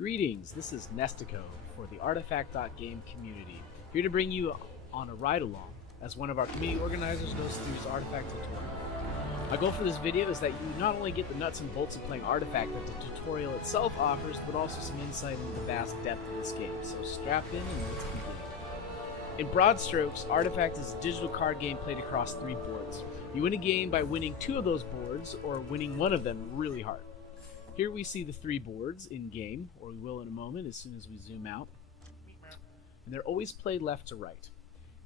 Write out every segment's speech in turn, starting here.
Greetings, this is Nestico for the Artifact.game community, here to bring you on a ride-along as one of our community organizers goes through his Artifact tutorial. My goal for this video is that you not only get the nuts and bolts of playing Artifact that the tutorial itself offers, but also some insight into the vast depth of this game, so strap in and let's begin. In broad strokes, Artifact is a digital card game played across 3 boards. You win a game by winning 2 of those boards, or winning one of them really hard. Here we see the 3 boards in game, or we will in a moment as soon as we zoom out. And they're always played left to right.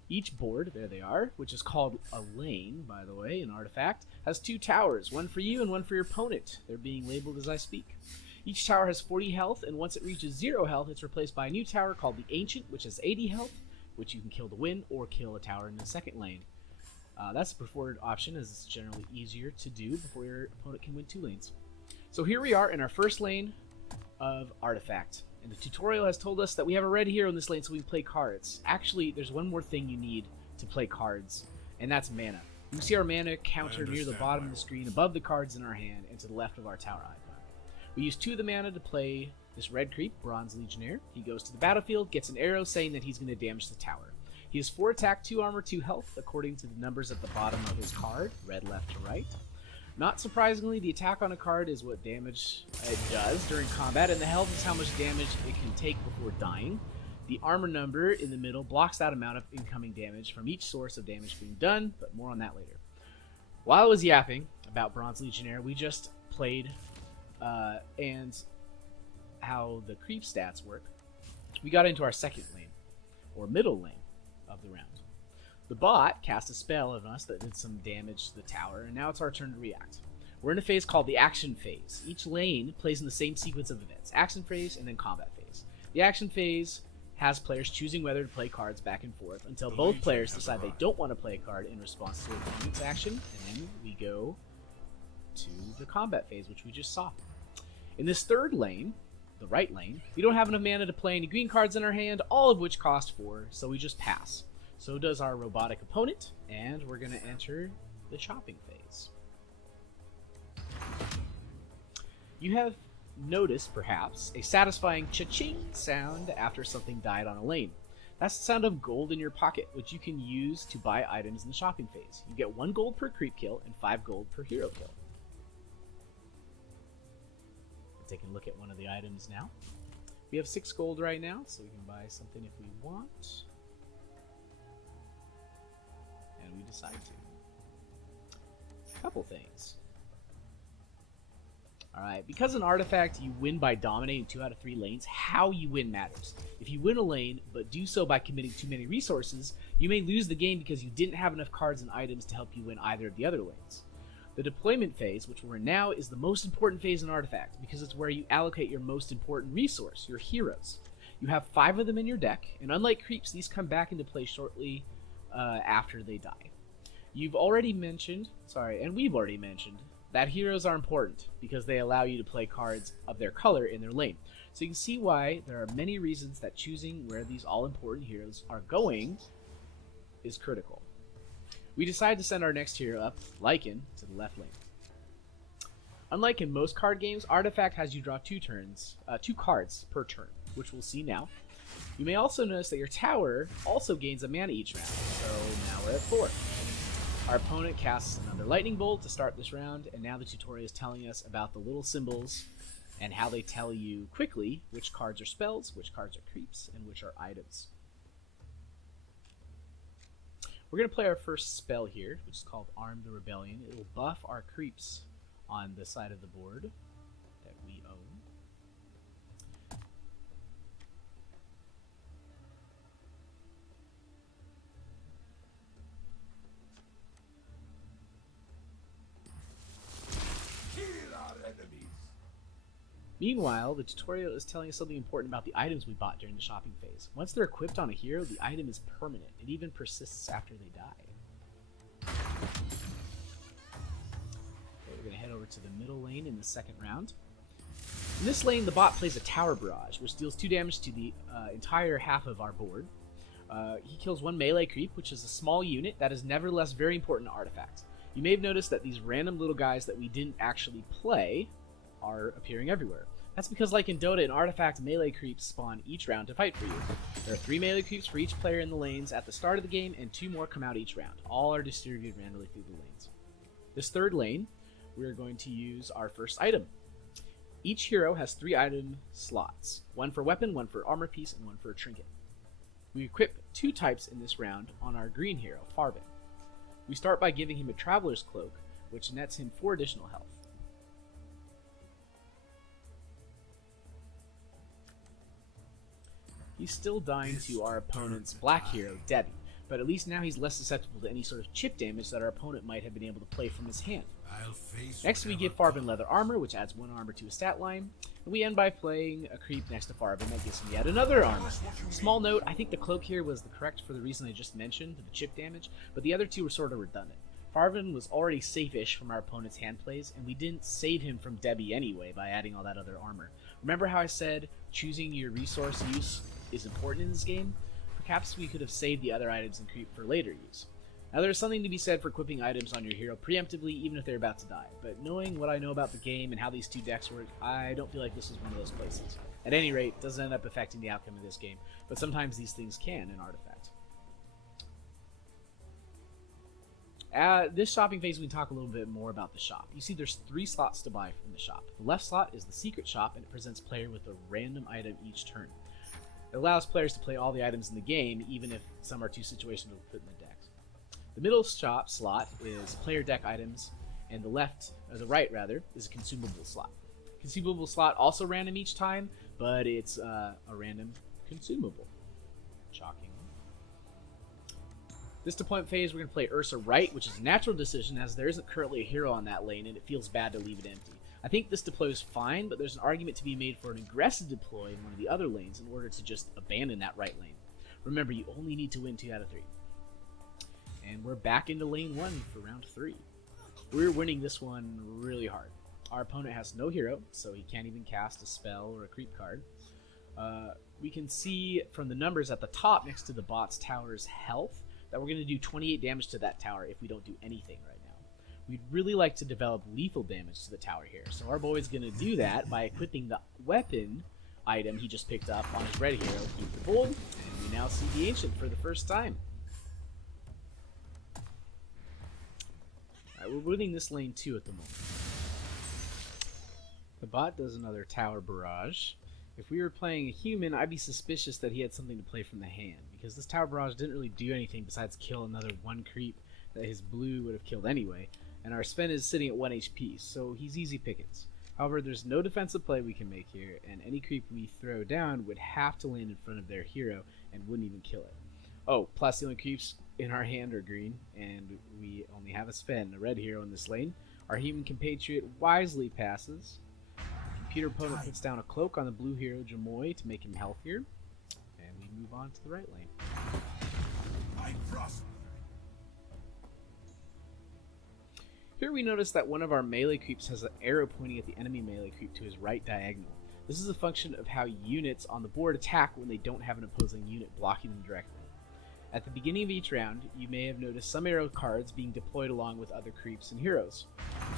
Each board, there they are, which is called a lane, by the way, in Artifact, has 2 towers, one for you and one for your opponent. They're being labeled as I speak. Each tower has 40 health, and once it reaches 0 health, it's replaced by a new tower called the Ancient, which has 80 health, which you can kill to win, or kill a tower in the second lane. That's the preferred option, as it's generally easier to do before your opponent can win 2 lanes. So here we are in our first lane of Artifact, and the tutorial has told us that we have a red hero in this lane so we can play cards. Actually, there's one more thing you need to play cards, and that's mana. You can see our mana counter near the bottom of the screen above the cards in our hand and to the left of our tower icon. We use 2 of the mana to play this red creep, Bronze Legionnaire. He goes to the battlefield, gets an arrow saying that he's going to damage the tower. He has 4 attack, 2 armor, 2 health, according to the numbers at the bottom of his card, red left to right. Not surprisingly, the attack on a card is what damage it does during combat, and the health is how much damage it can take before dying. The armor number in the middle blocks that amount of incoming damage from each source of damage being done, but more on that later. While I was yapping about Bronze Legionnaire, we just played and how the creep stats work. We got into our second lane, or middle lane of the round. The bot cast a spell on us that did some damage to the tower, and now it's our turn to react. We're in a phase called the action phase. Each lane plays in the same sequence of events: action phase and then combat phase. The action phase has players choosing whether to play cards back and forth until both players decide they don't want to play a card in response to their opponent's action, and then we go to the combat phase, which we just saw. In this third lane, the right lane, we don't have enough mana to play any green cards in our hand, all of which cost 4, so we just pass. So does our robotic opponent, and we're going to enter the chopping phase. You have noticed, perhaps, a satisfying cha-ching sound after something died on a lane. That's the sound of gold in your pocket, which you can use to buy items in the shopping phase. You get 1 gold per creep kill and 5 gold per hero kill. Taking a look at one of the items now. We have 6 gold right now, so we can buy something if we want. And we decide to. A couple things. Alright, because in Artifact you win by dominating 2 out of 3 lanes, how you win matters. If you win a lane, but do so by committing too many resources, you may lose the game because you didn't have enough cards and items to help you win either of the other lanes. The deployment phase, which we're in now, is the most important phase in Artifact because it's where you allocate your most important resource, your heroes. You have 5 of them in your deck, and unlike creeps, these come back into play shortly after they die. We've already mentioned that heroes are important because they allow you to play cards of their color in their lane. So you can see why there are many reasons that choosing where these all-important heroes are going is critical. We decide to send our next hero up, Lycan, to the left lane. Unlike in most card games, Artifact has you draw 2 cards per turn, which we'll see now. You may also notice that your tower also gains a mana each round, so now we're at 4. Our opponent casts another lightning bolt to start this round, and now the tutorial is telling us about the little symbols and how they tell you quickly which cards are spells, which cards are creeps, and which are items. We're going to play our first spell here, which is called Arm the Rebellion. It will buff our creeps on the side of the board that we own. Meanwhile, the tutorial is telling us something important about the items we bought during the shopping phase. Once they're equipped on a hero, the item is permanent. It even persists after they die. Okay, we're going to head over to the middle lane in the second round. In this lane, the bot plays a Tower Barrage, which deals 2 damage to the entire half of our board. He kills 1 melee creep, which is a small unit that is nevertheless very important to Artifact. You may have noticed that these random little guys that we didn't actually play are appearing everywhere. That's because, like in Dota, an artifact melee creeps spawn each round to fight for you. There are 3 melee creeps for each player in the lanes at the start of the game, and 2 more come out each round. All are distributed randomly through the lanes. This third lane, we're going to use our first item. Each hero has 3 item slots, 1 for weapon, 1 for armor piece, and 1 for a trinket. We equip 2 types in this round on our green hero, Farben. We start by giving him a Traveler's Cloak, which nets him 4 additional health. He's still dying to our opponent's black hero, Debbie, but at least now he's less susceptible to any sort of chip damage that our opponent might have been able to play from his hand. Next we give Farben leather armor, which adds 1 armor to his stat line, and we end by playing a creep next to Farben that gives him yet another armor. Small note, I think the cloak here was the correct for the reason I just mentioned, the chip damage, but the other 2 were sort of redundant. Farben was already safe-ish from our opponent's hand plays, and we didn't save him from Debbie anyway by adding all that other armor. Remember how I said choosing your resource use is important in this game? Perhaps we could have saved the other items and creep for later use. Now there's something to be said for equipping items on your hero preemptively even if they're about to die, but knowing what I know about the game and how these 2 decks work, I don't feel like this is one of those places. At any rate, it doesn't end up affecting the outcome of this game, but sometimes these things can in Artifact. This shopping phase, we can talk a little bit more about the shop. You see there's 3 slots to buy from the shop. The left slot is the secret shop, and it presents player with a random item each turn. It allows players to play all the items in the game, even if some are too situational to put in the decks. The middle shop slot is player deck items, and the right is a consumable slot. Consumable slot also random each time, but it's a random consumable. Shocking. This deployment phase, we're going to play Ursa right, which is a natural decision as there isn't currently a hero on that lane, and it feels bad to leave it empty. I think this deploy is fine, but there's an argument to be made for an aggressive deploy in one of the other lanes in order to just abandon that right lane. Remember, you only need to win 2 out of 3. And we're back into lane 1 for round 3. We're winning this one really hard. Our opponent has no hero, so he can't even cast a spell or a creep card. We can see from the numbers at the top next to the bot's tower's health that we're going to do 28 damage to that tower if we don't do anything right now. We'd really like to develop lethal damage to the tower here, so our boy's going to do that by equipping the weapon item he just picked up on his red hero, Keep the Bold, and we now see the Ancient for the first time. Alright, we're winning this lane 2 at the moment. The bot does another tower barrage. If we were playing a human, I'd be suspicious that he had something to play from the hand, because this tower barrage didn't really do anything besides kill another 1 creep that his blue would have killed anyway, and our Sven is sitting at 1 HP, so he's easy pickings. However, there's no defensive play we can make here, and any creep we throw down would have to land in front of their hero and wouldn't even kill it. Oh, plus the only creeps in our hand are green, and we only have a Sven, a red hero in this lane. Our human compatriot wisely passes. Computer opponent puts down a cloak on the blue hero Jamoy to make him healthier, and we move on to the right lane. Here we notice that one of our melee creeps has an arrow pointing at the enemy melee creep to his right diagonal. This is a function of how units on the board attack when they don't have an opposing unit blocking them directly. At the beginning of each round, you may have noticed some arrow cards being deployed along with other creeps and heroes.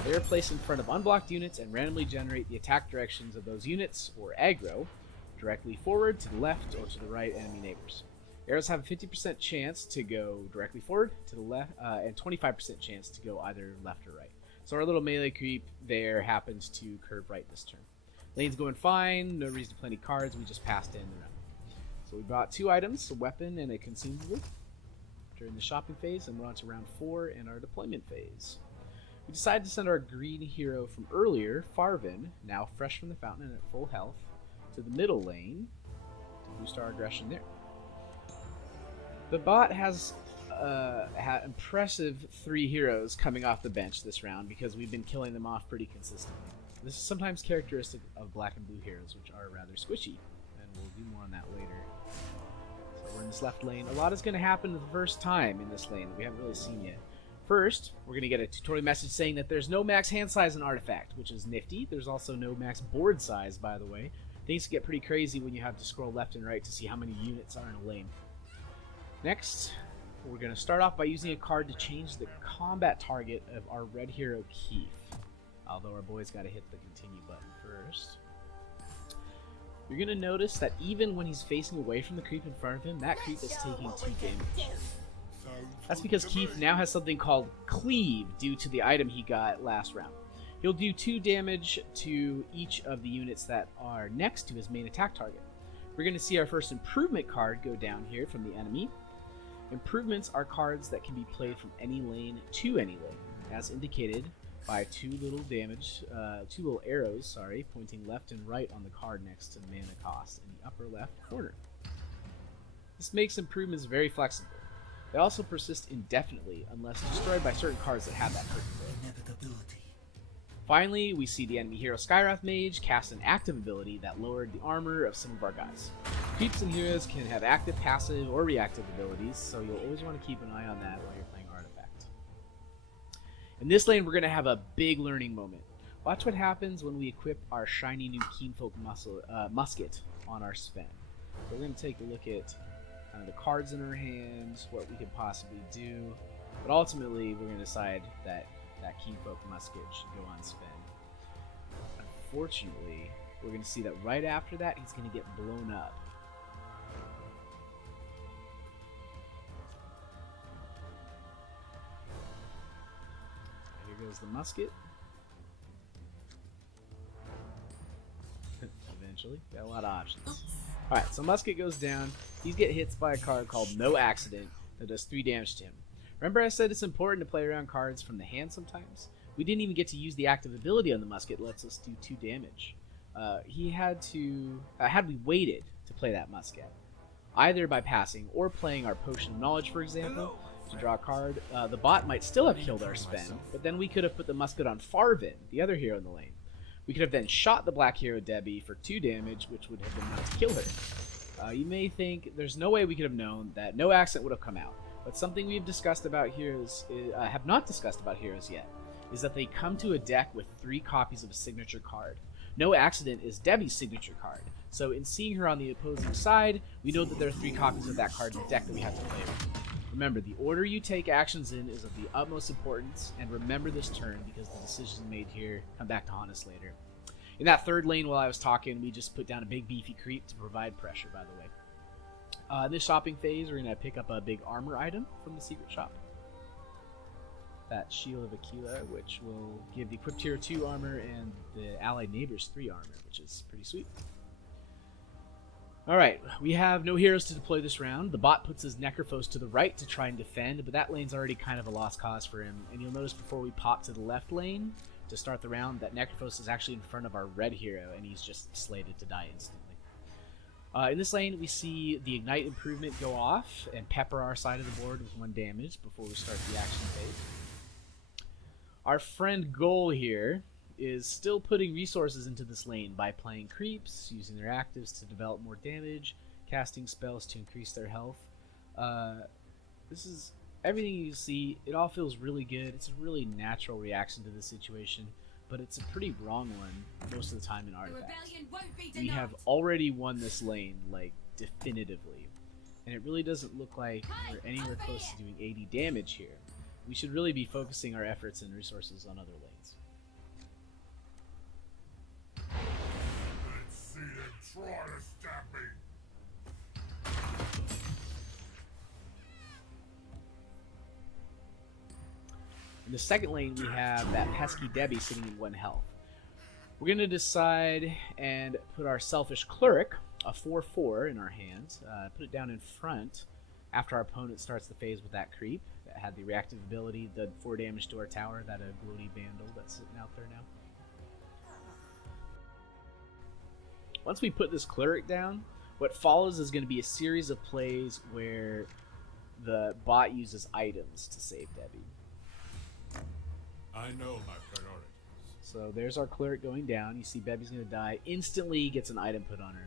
They are placed in front of unblocked units and randomly generate the attack directions of those units, or aggro, directly forward, to the left, or to the right enemy neighbors. Arrows have a 50% chance to go directly forward, to the left, and 25% chance to go either left or right. So our little melee creep there happens to curve right this turn. Lane's going fine, no reason to play any cards, we just passed in the round. So we bought 2 items, a weapon and a consumable, during the shopping phase, and we're on to round 4 in our deployment phase. We decided to send our green hero from earlier, Farben, now fresh from the fountain and at full health, to the middle lane to boost our aggression there. The bot has had impressive 3 heroes coming off the bench this round because we've been killing them off pretty consistently. This is sometimes characteristic of black and blue heroes, which are rather squishy, and we'll do more on that later. So we're in this left lane. A lot is going to happen the first time in this lane that we haven't really seen yet. First, we're going to get a tutorial message saying that there's no max hand size in Artifact, which is nifty. There's also no max board size, by the way. Things get pretty crazy when you have to scroll left and right to see how many units are in a lane. Next, we're going to start off by using a card to change the combat target of our red hero Keith. Although our boy's got to hit the continue button first. You're going to notice that even when he's facing away from the creep in front of him, that creep is taking 2 damage. That's because Keith now has something called Cleave due to the item he got last round. He'll do 2 damage to each of the units that are next to his main attack target. We're going to see our first improvement card go down here from the enemy. Improvements are cards that can be played from any lane to any lane, as indicated by 2 little arrows, pointing left and right on the card next to the mana cost in the upper left corner. This makes improvements very flexible. They also persist indefinitely unless destroyed by certain cards that have that capability. Finally, we see the enemy hero Skywrath Mage cast an active ability that lowered the armor of some of our guys. Creeps and heroes can have active, passive, or reactive abilities, so you'll always want to keep an eye on that while you're playing Artifact. In this lane, we're going to have a big learning moment. Watch what happens when we equip our shiny new Keenfolk musket on our Sven. So we're going to take a look at the cards in our hands, what we could possibly do, but ultimately we're going to decide that Keenfolk musket should go on Sven. Unfortunately, we're going to see that right after that he's going to get blown up. Here goes the musket. Eventually, got a lot of options. Alright, so musket goes down. He's get hit by a card called No Accident that does 3 damage to him. Remember I said it's important to play around cards from the hand sometimes? We didn't even get to use the active ability on the musket, lets us do 2 damage. He had to, had we waited to play that musket, either by passing or playing our Potion of Knowledge, for example, to draw a card, the bot might still have killed our Sven, but then we could have put the musket on Farvin, the other hero in the lane. We could have then shot the black hero Debbie for 2 damage, which would have been enough to kill her. You may think there's no way we could have known that No Accident would have come out. But something we've discussed about heroes, have not discussed about heroes yet, is that they come to a deck with 3 copies of a signature card. No Accident is Debbie's signature card, so in seeing her on the opposing side, we know that there are 3 copies of that card in the deck that we have to play with. Remember, the order you take actions in is of the utmost importance, and remember this turn because the decisions made here come back to haunt us later. In that third lane while I was talking, we just put down a big beefy creep to provide pressure, by the way. In this shopping phase, we're going to pick up a big armor item from the secret shop. That Shield of Aquila, which will give the equipped hero 2 armor and the allied neighbors 3 armor, which is pretty sweet. Alright, we have no heroes to deploy this round. The bot puts his Necrophos to the right to try and defend, but that lane's already kind of a lost cause for him. And you'll notice before we pop to the left lane to start the round, that Necrophos is actually in front of our red hero, and he's just slated to die instantly. In this lane, we see the Ignite improvement go off and pepper our side of the board with 1 damage before we start the action phase. Our friend Goal here is still putting resources into this lane by playing creeps, using their actives to develop more damage, casting spells to increase their health. This is everything you see. It all feels really good. It's a really natural reaction to this situation, but it's a pretty wrong one most of the time in Artifact. We have already won this lane, like, definitively, and it really doesn't look like we're anywhere close to doing 80 damage here. We should really be focusing our efforts and resources on other lanes. Let's see them try to stab me. In the second lane, we have that pesky Debbie sitting in 1 health. We're going to decide and put our Selfish Cleric, a 4/4 in our hands, put it down in front after our opponent starts the phase with that creep that had the reactive ability, did 4 damage to our tower, that a gloaty vandal that's sitting out there now. Once we put this Cleric down, what follows is going to be a series of plays where the bot uses items to save Debbie. I know my priorities. So there's our Cleric going down. You see Debbie's going to die. Instantly gets an item put on her.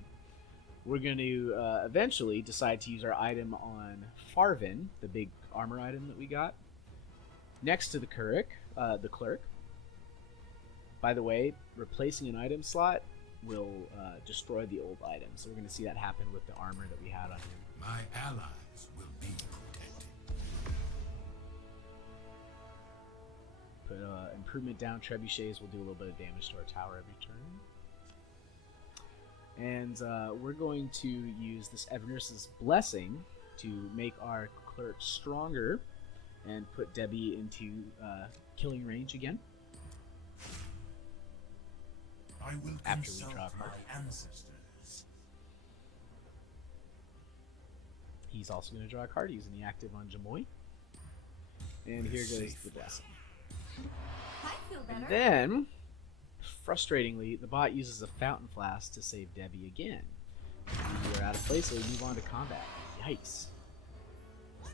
We're going to eventually decide to use our item on Farvin, the big armor item that we got, next to the Cleric. By the way, replacing an item slot will destroy the old item. So we're going to see that happen with the armor that we had on him. My allies will be protected. Put improvement down. Trebuchets will do a little bit of damage to our tower every turn. And we're going to use this Evernurse's Blessing to make our cleric stronger and put Debbie into killing range again. I will After we consult draw a my card. ancestors. He's also going to draw a card using the active on Jamoy. And here goes the Blessing. I feel better. And then, frustratingly, the bot uses a Fountain Flask to save Debbie again. We are out of place, so we move on to combat. Yikes.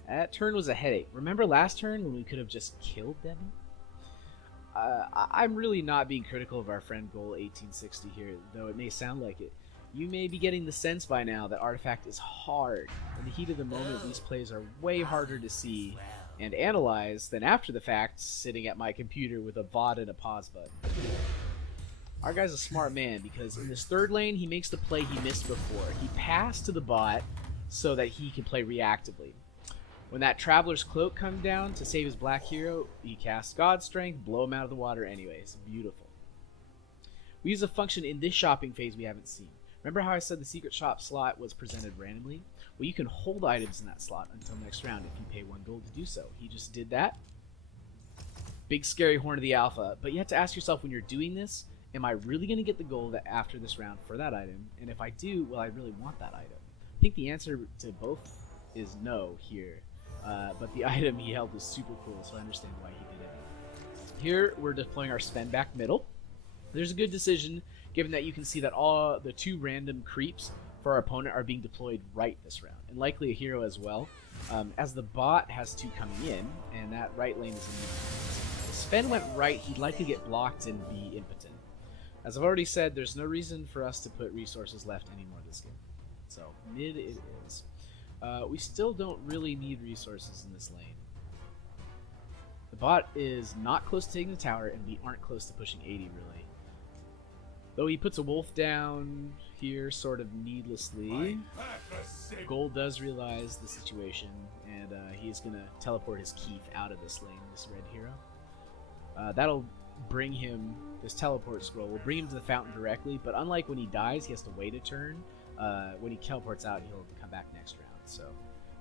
That turn was a headache. Remember last turn when we could have just killed Debbie? I'm really not being critical of our friend Goal 1860 here, though it may sound like it. You may be getting the sense by now that Artifact is hard. In the heat of the moment, these plays are way harder to see and analyze than after the fact, sitting at my computer with a VOD and a pause button. Our guy's a smart man because in this third lane, he makes the play he missed before. He passed to the bot so that he can play reactively. When that Traveler's Cloak comes down to save his black hero, he casts God Strength, blow him out of the water anyways. Beautiful. We use a function in this shopping phase we haven't seen. Remember how I said the secret shop slot was presented randomly? Well, you can hold items in that slot until next round if you pay 1 gold to do so. He just did that. Big scary Horn of the Alpha. But you have to ask yourself when you're doing this, am I really going to get the gold after this round for that item? And if I do, will I really want that item? I think the answer to both is no here. But the item he held was super cool, so I understand why he did it. Here, we're deploying our spend back middle. There's a good decision, given that you can see that all the 2 random creeps for our opponent are being deployed right this round, and likely a hero as well, as the bot has 2 coming in, and that right lane is in. If Sven went right, he'd likely get blocked and be impotent. As I've already said, there's no reason for us to put resources left anymore this game. So, mid it is. We still don't really need resources in this lane. The bot is not close to taking the tower, and we aren't close to pushing 80, really. Though he puts a wolf down here sort of needlessly, Gold does realize the situation, and he's going to teleport his Keith out of this lane, this red hero. That'll bring him, this teleport scroll will bring him to the fountain directly, but unlike when he dies, he has to wait a turn. When he teleports out, he'll come back next round. So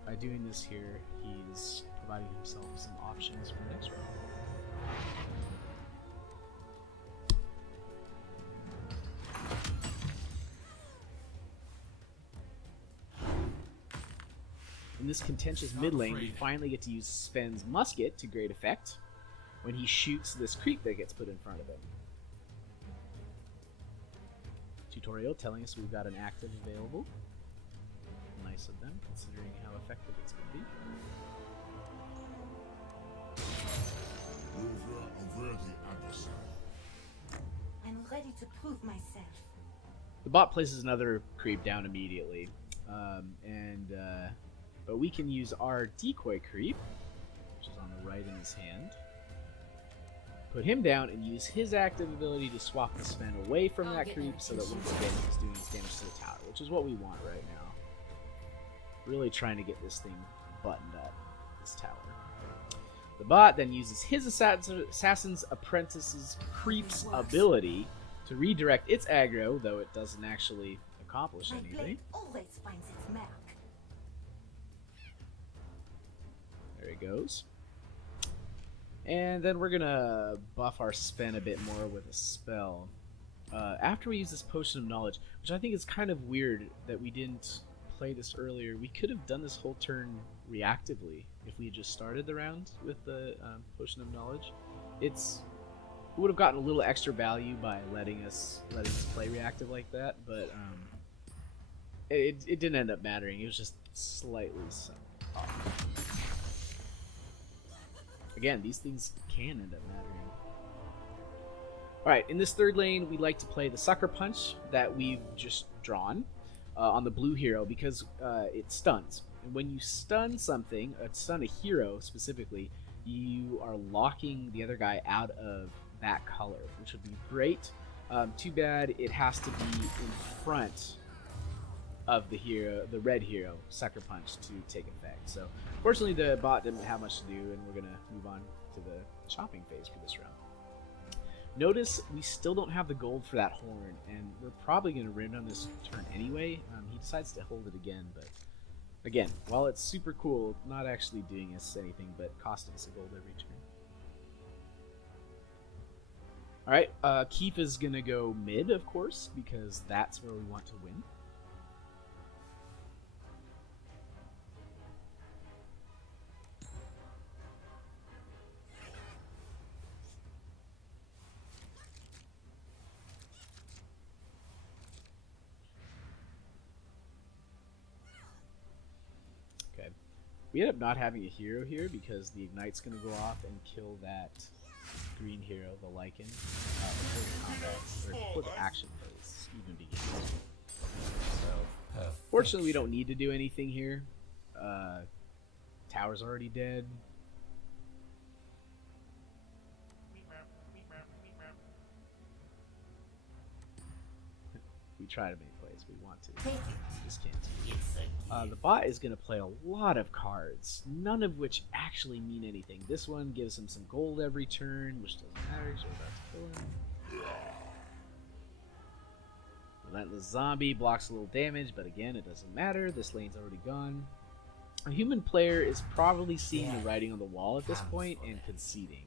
by doing this here, he's providing himself some options for next round. In this contentious mid lane, we finally get to use Sven's musket to great effect when he shoots this creep that gets put in front of him. Tutorial telling us we've got an active available. Nice of them, considering how effective it's going to be. Over a worthy adversary. I'm ready to prove myself. The bot places another creep down immediately, but we can use our decoy creep, which is on the right in his hand, put him down and use his active ability to swap the Sven away from that creep so that when he's doing his damage to the tower, which is what we want right now. Really trying to get this thing buttoned up, this tower. The bot then uses his Assassin's Apprentice's Creep's ability to redirect its aggro, though it doesn't actually accomplish My anything. blade always finds its mark. There he goes. And then we're gonna buff our Sven a bit more with a spell. After we use this Potion of Knowledge, which I think is kind of weird that we didn't play this earlier. We could have done this whole turn reactively if we had just started the round with the Potion of Knowledge. We would have gotten a little extra value by letting us play reactive like that, but it didn't end up mattering. It was just slightly off. Again, these things can end up mattering. Alright, in this third lane, we like to play the Sucker Punch that we've just drawn on the blue hero because it stuns. And when you stun something, stun a hero specifically, you are locking the other guy out of that color, which would be great. Too bad it has to be in front of the hero, the red hero, Sucker Punch, to take effect. So, fortunately, the bot didn't have much to do, and we're going to move on to the shopping phase for this round. Notice we still don't have the gold for that horn, and we're probably going to run on this turn anyway. He decides to hold it again, but again, while it's super cool, not actually doing us anything but costing us a gold every turn. Alright, Keith is going to go mid, of course, because that's where we want to win. Okay. We end up not having a hero here because the Ignite's going to go off and kill that green hero, the Lycan, before the combat, or before the action phase even begins. So, fortunately, we don't need to do anything here. Tower's already dead. We try to make plays, we want to. Just can't. The bot is going to play a lot of cards, none of which actually mean anything. This one gives him some gold every turn, which doesn't matter because we're about to kill him. Relentless Zombie blocks a little damage, but again, it doesn't matter. This lane's already gone. A human player is probably seeing the writing on the wall at this point and conceding.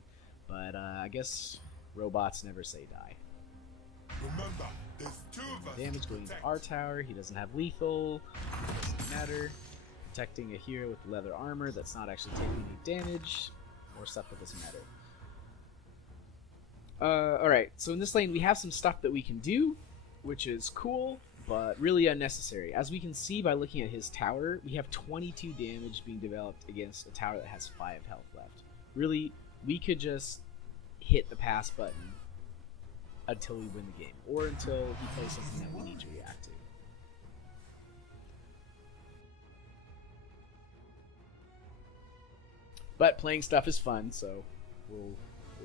But I guess robots never say die. Remember, there's two of us. Damage going into our tower. He doesn't have lethal. Doesn't matter. Protecting a hero with leather armor that's not actually taking any damage. Or stuff that doesn't matter. Alright, so in this lane we have some stuff that we can do, which is cool, but really unnecessary. As we can see by looking at his tower, we have 22 damage being developed against a tower that has 5 health left. Really, we could just hit the pass button until we win the game, or until he plays something that we need to react to. But playing stuff is fun, so we'll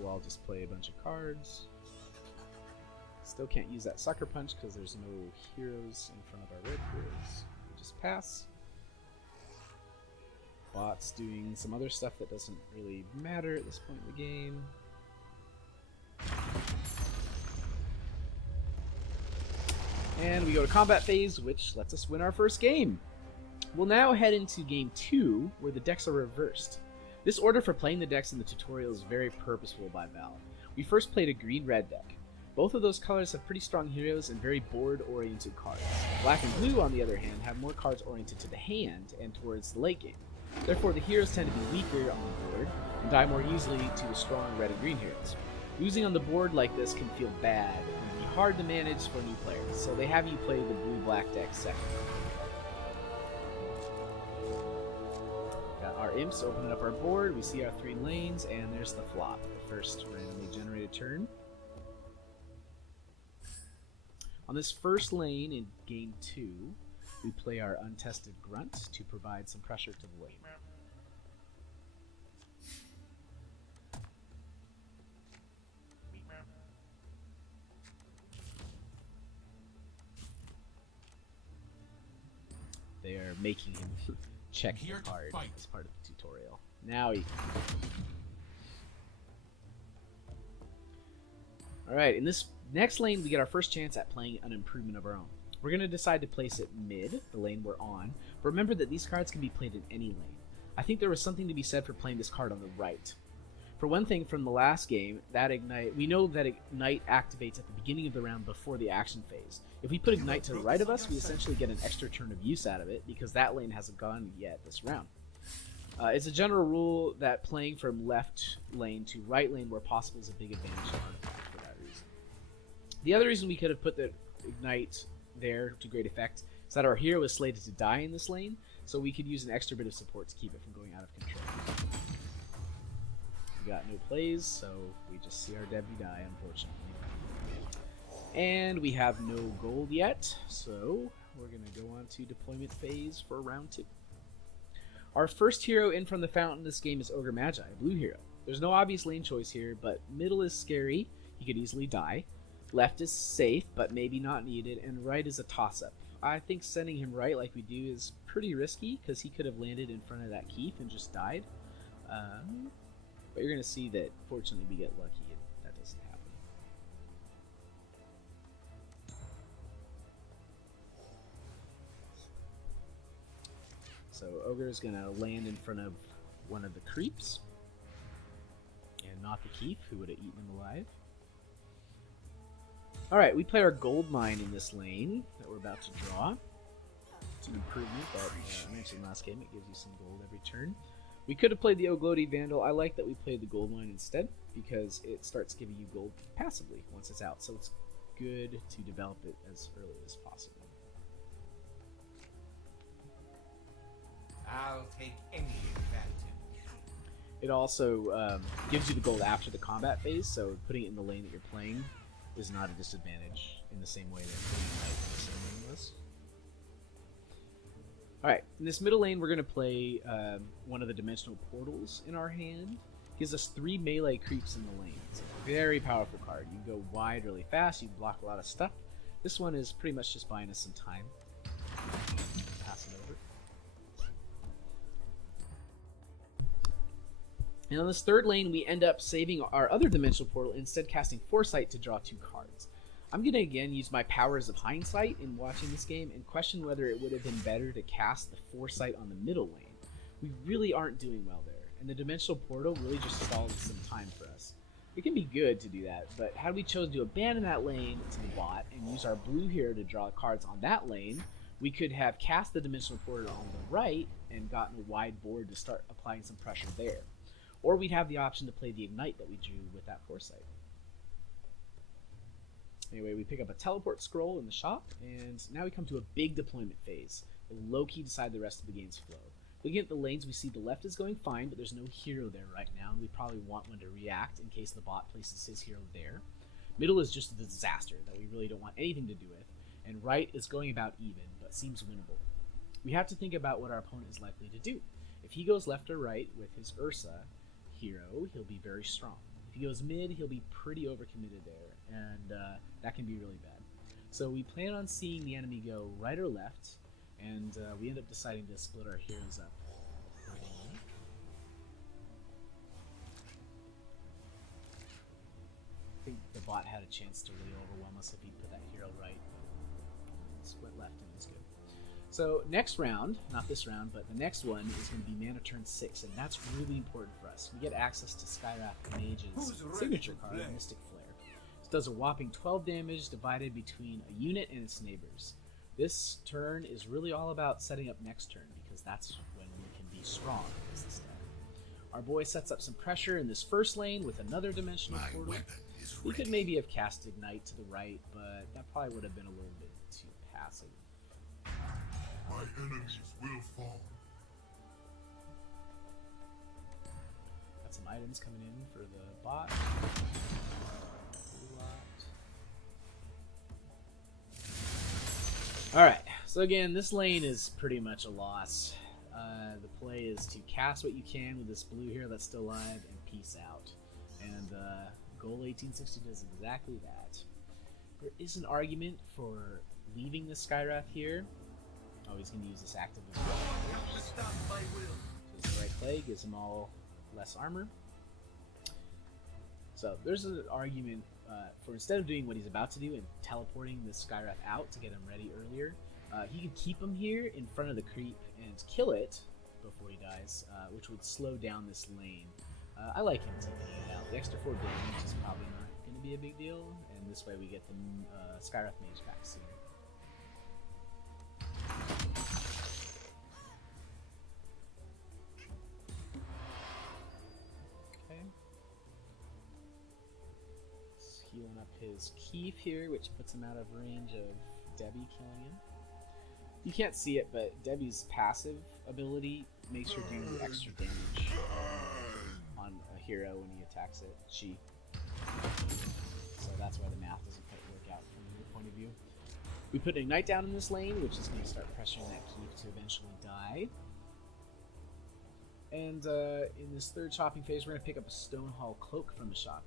all just play a bunch of cards. Still can't use that sucker punch because there's no heroes in front of our red heroes. We just pass. Bot's doing some other stuff that doesn't really matter at this point in the game. And we go to combat phase, which lets us win our first game. We'll now head into game 2, where the decks are reversed. This order for playing the decks in the tutorial is very purposeful by Valve. We first played a green-red deck. Both of those colors have pretty strong heroes and very board-oriented cards. Black and blue, on the other hand, have more cards oriented to the hand and towards the late game. Therefore, the heroes tend to be weaker on the board and die more easily to the strong red and green heroes. Losing on the board like this can feel bad and be hard to manage for new players, so they have you play the blue-black deck second. Got our imps opening up our board, we see our 3 lanes, and there's the flop, the first randomly generated turn. On this first lane in game 2, we play our untested grunt to provide some pressure to the lane. They are making him check the card as part of the tutorial. Now he... Alright, in this next lane we get our first chance at playing an improvement of our own. We're going to decide to place it mid, the lane we're on, but remember that these cards can be played in any lane. I think there was something to be said for playing this card on the right. For one thing, from the last game, that Ignite, we know that Ignite activates at the beginning of the round before the action phase. If we put Ignite to the right of us, we essentially get an extra turn of use out of it, because that lane hasn't gone yet this round. It's a general rule that playing from left lane to right lane where possible is a big advantage to Artifact for that reason. The other reason we could have put the Ignite there to great effect is that our hero is slated to die in this lane, so we could use an extra bit of support to keep it from going out of control. We got no plays, so we just see our Debbie die, unfortunately. And we have no gold yet, so we're going to go on to deployment phase for round 2. Our first hero in from the fountain in this game is Ogre Magi, a blue hero. There's no obvious lane choice here, but middle is scary, he could easily die. Left is safe, but maybe not needed, and right is a toss-up. I think sending him right like we do is pretty risky, because he could have landed in front of that Keith and just died. But you're going to see that, fortunately, we get lucky and that doesn't happen. So Ogre is going to land in front of one of the creeps. And not the Keef, who would have eaten him alive. Alright, we play our gold mine in this lane that we're about to draw. It's an improvement that I mentioned last game. It gives you some gold every turn. We could have played the Oglodi Vandal. I like that we played the gold mine instead because it starts giving you gold passively once it's out. So it's good to develop it as early as possible. I'll take any advantage. It also gives you the gold after the combat phase, so putting it in the lane that you're playing is not a disadvantage in the same way that putting Knight in the same lane was. Alright, in this middle lane we're going to play one of the dimensional portals in our hand. Gives us 3 melee creeps in the lane. It's a very powerful card. You can go wide really fast, you can block a lot of stuff. This one is pretty much just buying us some time. Pass it over. And on this third lane, we end up saving our other dimensional portal, instead casting Foresight to draw 2 cards. I'm going to again use my powers of hindsight in watching this game and question whether it would have been better to cast the Foresight on the middle lane. We really aren't doing well there, and the dimensional portal really just stalls some time for us. It can be good to do that, but had we chosen to abandon that lane to the bot and use our blue here to draw cards on that lane, we could have cast the dimensional portal on the right and gotten a wide board to start applying some pressure there. Or we'd have the option to play the Ignite that we drew with that Foresight. Anyway, we pick up a teleport scroll in the shop, and now we come to a big deployment phase. We'll low-key decide the rest of the game's flow. Looking at the lanes, we see the left is going fine, but there's no hero there right now, and we probably want one to react in case the bot places his hero there. Middle is just a disaster that we really don't want anything to do with, and right is going about even, but seems winnable. We have to think about what our opponent is likely to do. If he goes left or right with his Ursa hero, he'll be very strong. If he goes mid, he'll be pretty overcommitted there, and that can be really bad. So we plan on seeing the enemy go right or left, and we end up deciding to split our heroes up. I think the bot had a chance to really overwhelm us if he put that hero right. Split left and was good. So next round, not this round, but the next one is going to be mana turn 6, and that's really important for us. We get access to Skywrath Mage's signature card, Mystic Flare. It does a whopping 12 damage divided between a unit and its neighbors. This turn is really all about setting up next turn, because that's when we can be strong as the stat. Our boy sets up some pressure in this first lane with another dimensional portal. We could maybe have cast Ignite to the right, but that probably would have been a little bit too passive. My enemies will fall. Got some items coming in for the bot. Alright, so again, this lane is pretty much a loss. The play is to cast what you can with this blue here that's still alive and peace out. And Goal 1860 does exactly that. There is an argument for leaving the Skywrath here. Oh, he's going to use this active as well. So it's the right play, gives him all less armor. So there's an argument for instead of doing what he's about to do and teleporting this Skywrath out to get him ready earlier, he could keep him here in front of the creep and kill it before he dies, which would slow down this lane. I like him taking it out. The extra 4 damage is probably not going to be a big deal, and this way we get the Skywrath Mage back sooner. Okay. He's healing up his Keef here, which puts him out of range of Debbie killing him. You can't see it, but Debbie's passive ability makes her do extra damage on a hero when he attacks it. So that's why the math doesn't quite work out from your point of view. We put Ignite down in this lane, which is going to start pressuring that Keef to eventually die. And in this third shopping phase, we're going to pick up a Stonehall Cloak from the shop.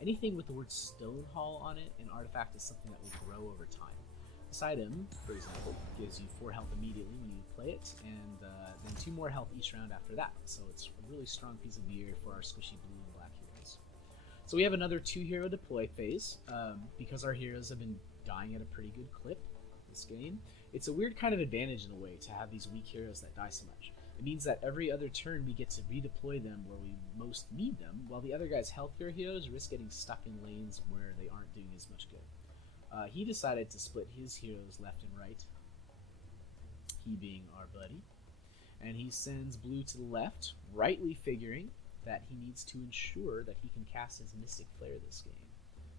Anything with the word Stonehall on it, an artifact is something that will grow over time. This item, for example, gives you 4 health immediately when you play it, and then 2 more health each round after that. So it's a really strong piece of gear for our squishy blue and black heroes. So we have another 2-hero deploy phase, because our heroes have been dying at a pretty good clip this game. It's a weird kind of advantage in a way to have these weak heroes that die so much. It means that every other turn we get to redeploy them where we most need them, while the other guy's healthier heroes risk getting stuck in lanes where they aren't doing as much good. He decided to split his heroes left and right, he being our buddy, and he sends blue to the left, rightly figuring that he needs to ensure that he can cast his Mystic Flare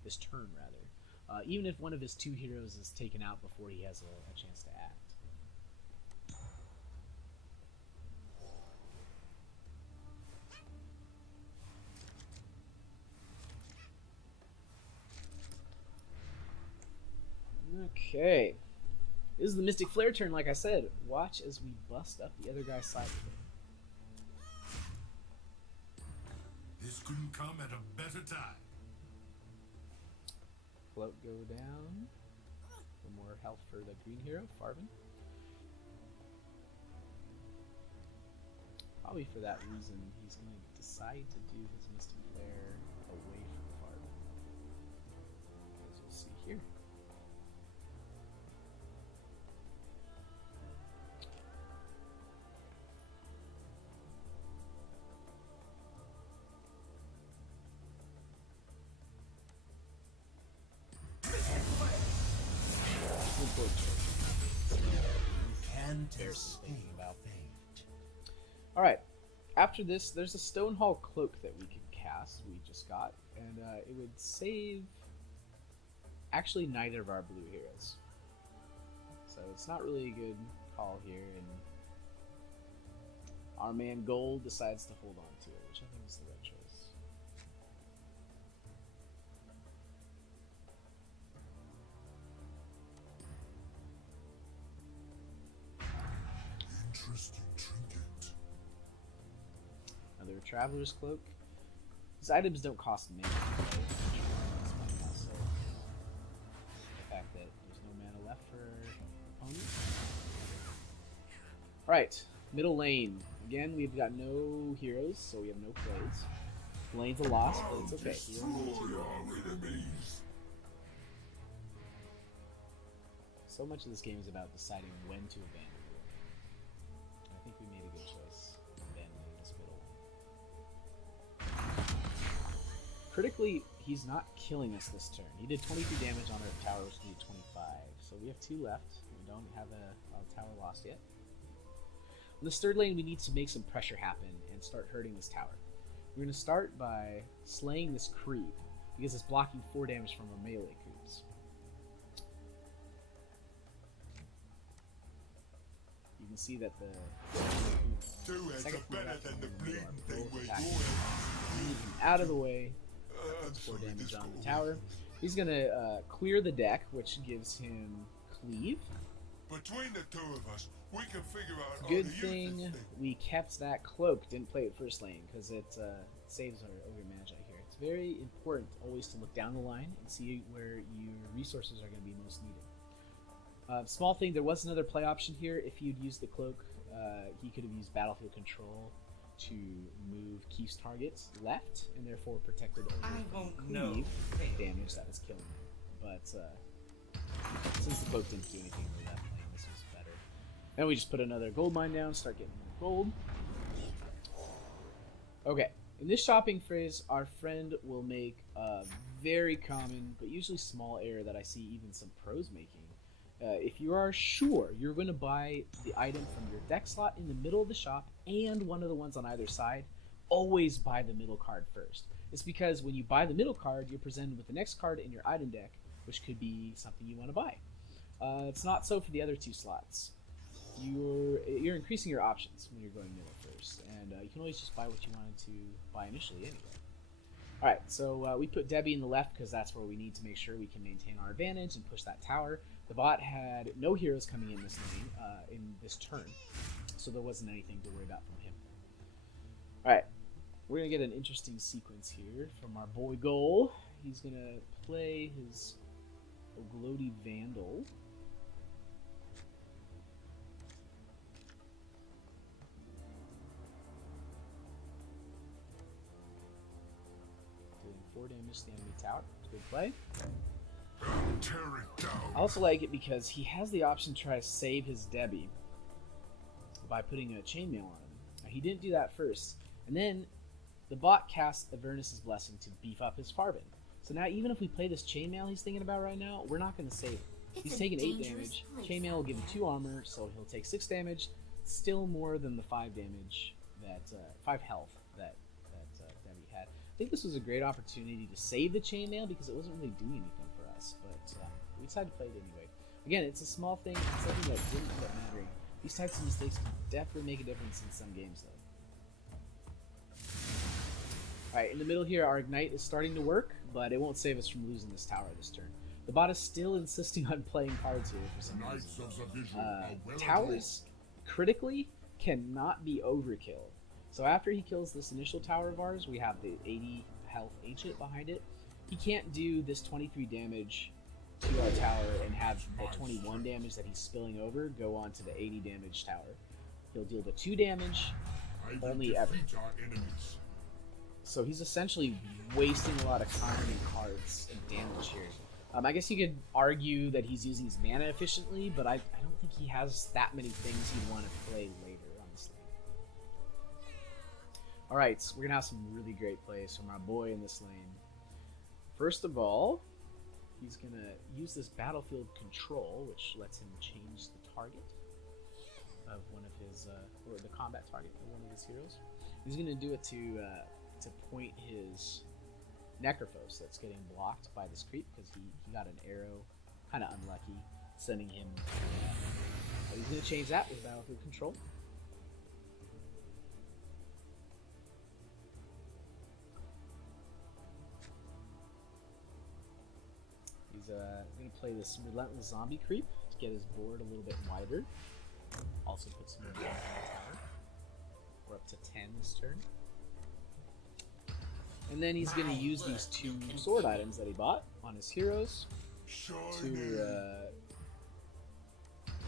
this turn rather, even if one of his two heroes is taken out before he has a chance to act. Okay. This is the Mystic Flare turn, like I said. Watch as we bust up the other guy's side of it. This couldn't come at a better time. Float go down. For more health for the green hero, Farben. Probably for that reason, he's going to decide to do his Mystic Flare away from Farben. As you'll see here. Alright, after this, there's a Stonehall Cloak that we can cast, we just got, and it would save actually neither of our blue heroes. So it's not really a good call here, and our man Gold decides to hold on to it, which I think is the right choice. Interesting trinket. Another Traveler's Cloak. These items don't cost mana. So the fact that there's no mana left for opponents. Alright, middle lane. Again, we've got no heroes, so we have no plays. Lane's a loss, but it's okay. We only need two. So much of this game is about deciding when to abandon. I think we made a good choice abandoning this middle. Critically, he's not killing us this turn. He did 23 damage on our tower, which needed 25. So we have 2 left. We don't have a tower lost yet. On this third lane, we need to make some pressure happen and start hurting this tower. We're going to start by slaying this creep, because it's blocking 4 damage from our melee creeps. You can see that the second better than the bleeding thing where you're out of the way. That's 4 damage on the tower. He's gonna clear the deck, which gives him cleave. Between the two of us, we can figure out. Good thing we kept that cloak. Didn't play it first lane because it saves our ogre magi here. It's very important always to look down the line and see where your resources are going to be most needed. Small thing, there was another play option here. If you'd used the cloak, he could have used battlefield control to move Keith's targets left, and therefore protected over cleave damage that was killing him. But since the cloak didn't do anything in the left lane, this was better. Then we just put another gold mine down, start getting more gold. Okay, in this shopping phase, our friend will make a very common, but usually small error that I see even some pros making. If you are sure you're going to buy the item from your deck slot in the middle of the shop and one of the ones on either side, always buy the middle card first. It's because when you buy the middle card, you're presented with the next card in your item deck, which could be something you want to buy. It's not so for the other 2 slots. You're increasing your options when you're going middle first, and you can always just buy what you wanted to buy initially anyway. Alright, so we put Debbie in the left because that's where we need to make sure we can maintain our advantage and push that tower. The bot had no heroes coming in this lane in this turn, so there wasn't anything to worry about from him. Alright, we're going to get an interesting sequence here from our boy Goal. He's going to play his Oglodi Vandal. Doing 4 damage to the enemy tower. Good play. Tear it down. I also like it because he has the option to try to save his Debbie by putting a chainmail on him. Now, he didn't do that first. And then the bot casts Avernus' Blessing to beef up his Farben. So now even if we play this chainmail he's thinking about right now, we're not going to save him. He's taking 8 damage. Chainmail will give him 2 armor, so he'll take 6 damage. Still more than the 5 damage that 5 health that Debbie had. I think this was a great opportunity to save the chainmail because it wasn't really doing anything for us, but we decided to play it anyway. Again, it's a small thing, it's something that didn't end up mattering. These types of mistakes can definitely make a difference in some games, though. Alright, in the middle here, our Ignite is starting to work, but it won't save us from losing this tower this turn. The bot is still insisting on playing cards here for some reason. Towers, critically, cannot be overkill. So after he kills this initial tower of ours, we have the 80 health Ancient behind it. He can't do this 23 damage to our tower and have the 21 damage that he's spilling over go on to the 80 damage tower. He'll deal the 2 damage only ever. So he's essentially wasting a lot of time and cards and damage here. I guess you could argue that he's using his mana efficiently, but I don't think he has that many things he'd want to play later, honestly. Alright, so we're going to have some really great plays from our boy in this lane. First of all, he's going to use this battlefield control, which lets him change the target of one of his, or the combat target of one of his heroes. He's going to do it to point his Necrophos that's getting blocked by this creep because he got an arrow, kind of unlucky, sending him. But he's going to change that with battlefield control. He's going to play this Relentless Zombie creep to get his board a little bit wider. Also put some more damage on the tower. We're up to 10 this turn. And then he's going to use these 2 sword items that he bought on his heroes to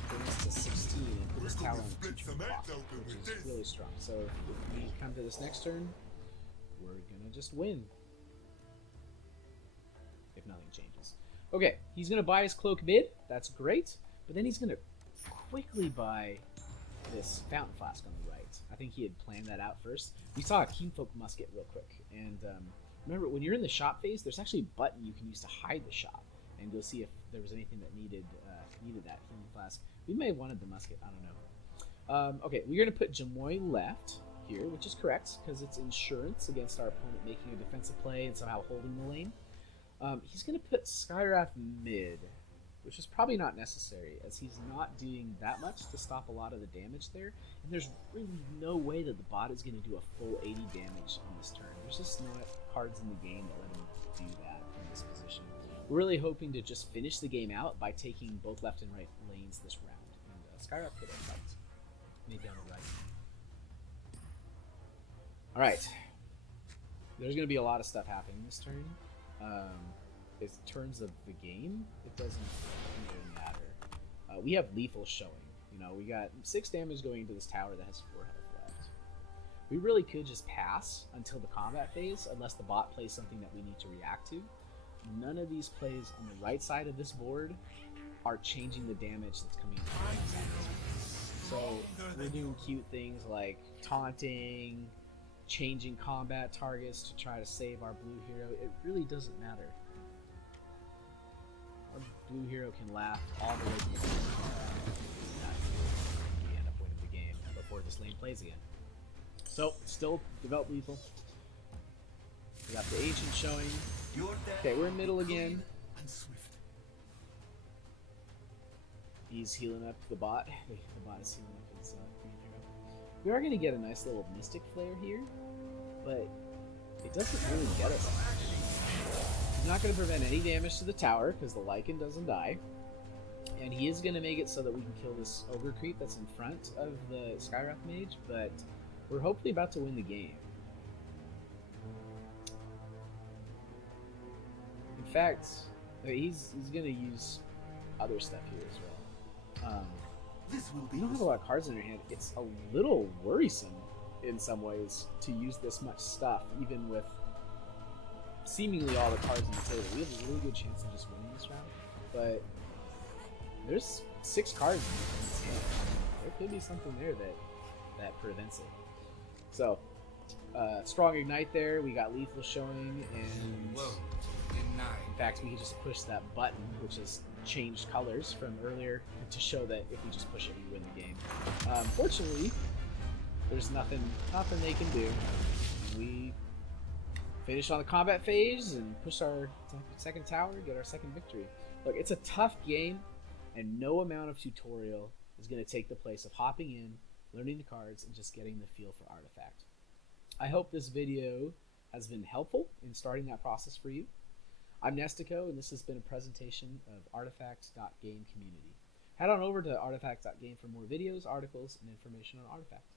bring us to 16 and put his tower on 2 block, which is really strong. So if we come to this next turn, we're going to just win. If nothing changes. Okay, he's going to buy his Cloak mid. That's great. But then he's going to quickly buy this Fountain Flask on the right. I think he had planned that out first. We saw a Keenfolk Musket real quick, and remember, when you're in the shop phase, there's actually a button you can use to hide the shop, and go see if there was anything that needed that Healing Flask. We may have wanted the musket, I don't know. Okay, we're going to put Jamoy left here, which is correct, because it's insurance against our opponent making a defensive play and somehow holding the lane. He's going to put Skywrath mid, which is probably not necessary, as he's not doing that much to stop a lot of the damage there, and there's really no way that the bot is going to do a full 80 damage on this turn. There's just not cards in the game that let him do that from this position. We're really hoping to just finish the game out by taking both left and right lanes this round, and Skywrath could have helped. Maybe on the right. Alright. There's going to be a lot of stuff happening this turn. In terms of the game, it doesn't really matter. We have lethal showing. You know, we got 6 damage going into this tower that has 4 health left. We really could just pass until the combat phase, unless the bot plays something that we need to react to. None of these plays on the right side of this board are changing the damage that's coming from the left side of this board. So we're doing cute things like taunting, changing combat targets to try to save our blue hero. It really doesn't matter. Our blue hero can laugh all the way to the end. We end up winning the game before this lane plays again. So, still develop lethal. We got the Ancient showing. Okay, we're in middle again. He's healing up the bot. The bot is healing up his green hero. We are going to get a nice little Mystic Flare here, but it doesn't really get us much. He's not going to prevent any damage to the tower because the Lycan doesn't die. And he is going to make it so that we can kill this Ogre creep that's in front of the Skywrath Mage, but we're hopefully about to win the game. In fact, he's going to use other stuff here as well. You don't have a lot of cards in your hand. It's a little worrisome in some ways to use this much stuff, even with seemingly all the cards on the table. We have a really good chance of just winning this round. but there's 6 cards in this game. There could be something there that prevents it. So, strong ignite there. We got lethal showing, and Whoa, in denied. fact, we can just push that button, which has changed colors from earlier, to show that if we just push it, we win the game. Fortunately, there's nothing they can do. We finish on the combat phase and push our second tower, get our second victory. Look, it's a tough game, and no amount of tutorial is going to take the place of hopping in, learning the cards, and just getting the feel for Artifact. I hope this video has been helpful in starting that process for you. I'm Nestico, and this has been a presentation of Artifact.game community. Head on over to Artifact.game for more videos, articles, and information on Artifact.